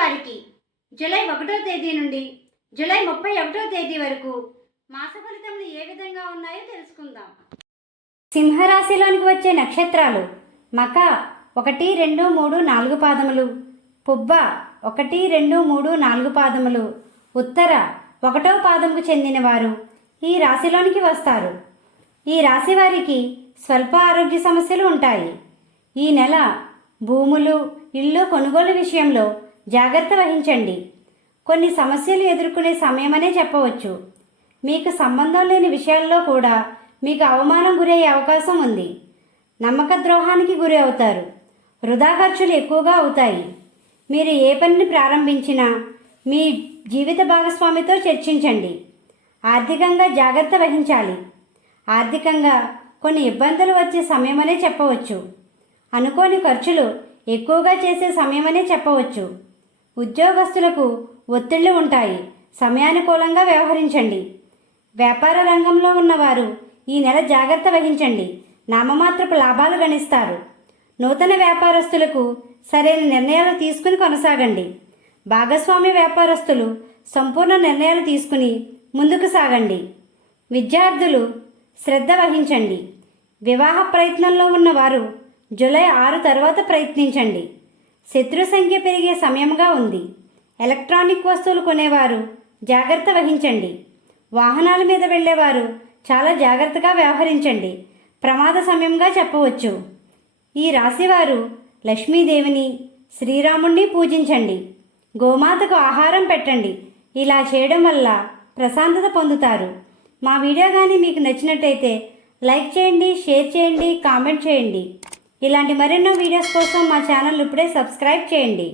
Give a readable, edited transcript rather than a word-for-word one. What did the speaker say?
వారికి జూలై 1వ తేదీ నుండి జూలై 31వ తేదీ వరకు మాస ఫలితములు ఏ విధంగా ఉన్నాయో తెలుసుకుందాం. సింహరాశిలోనికి వచ్చే నక్షత్రాలు మక 1, 2, 3, 4 పాదములు, పుబ్బ 1, 2, 3, 4 పాదములు, ఉత్తర 1వ పాదముకు చెందిన వారు ఈ రాశిలోనికి వస్తారు. ఈ రాశి వారికి స్వల్ప ఆరోగ్య సమస్యలు ఉంటాయి. ఈ నెల భూములు, ఇల్లు కొనుగోలు విషయంలో జాగ్రత్త వహించండి. కొన్ని సమస్యలు ఎదుర్కొనే సమయమనే చెప్పవచ్చు. మీకు సంబంధం లేని విషయాల్లో కూడా మీకు అవమానం గురయ్యే అవకాశం ఉంది. నమ్మక ద్రోహానికి గురి అవుతారు. వృధా ఖర్చులు ఎక్కువగా అవుతాయి. మీరు ఏ పనిని ప్రారంభించినా మీ జీవిత భాగస్వామితో చర్చించండి. ఆర్థికంగా జాగ్రత్త వహించాలి. ఆర్థికంగా కొన్ని ఇబ్బందులు వచ్చే సమయమనే చెప్పవచ్చు. అనుకోని ఖర్చులు ఎక్కువగా చేసే సమయమనే చెప్పవచ్చు. ఉద్యోగస్తులకు ఒత్తిళ్లు ఉంటాయి. సమయానుకూలంగా వ్యవహరించండి. వ్యాపార రంగంలో ఉన్నవారు ఈ నెల జాగ్రత్త వహించండి. నామమాత్రపు లాభాలు గణిస్తారు. నూతన వ్యాపారస్తులకు సరైన నిర్ణయాలు తీసుకుని కొనసాగండి. భాగస్వామ్య వ్యాపారస్తులు సంపూర్ణ నిర్ణయాలు తీసుకుని ముందుకు సాగండి. విద్యార్థులు శ్రద్ధ వహించండి. వివాహ ప్రయత్నంలో ఉన్నవారు జూలై 6 తర్వాత ప్రయత్నించండి. శత్రు సంఖ్య పెరిగే సమయంగా ఉంది. ఎలక్ట్రానిక్ వస్తువులు కొనేవారు జాగ్రత్త వహించండి. వాహనాల మీద వెళ్ళేవారు చాలా జాగ్రత్తగా వ్యవహరించండి. ప్రమాద సమయంగా చెప్పవచ్చు. ఈ రాశివారు లక్ష్మీదేవిని, శ్రీరాముణ్ణి పూజించండి. గోమాతకు ఆహారం పెట్టండి. ఇలా చేయడం వల్ల ప్రశాంతత పొందుతారు. మా వీడియో కానీ మీకు నచ్చినట్టయితే లైక్ చేయండి, షేర్ చేయండి, కామెంట్ చేయండి. ఇలాంటి మరెన్నో వీడియోస్ కోసం మా ఛానల్ ఇప్పుడే సబ్స్క్రైబ్ చేయండి.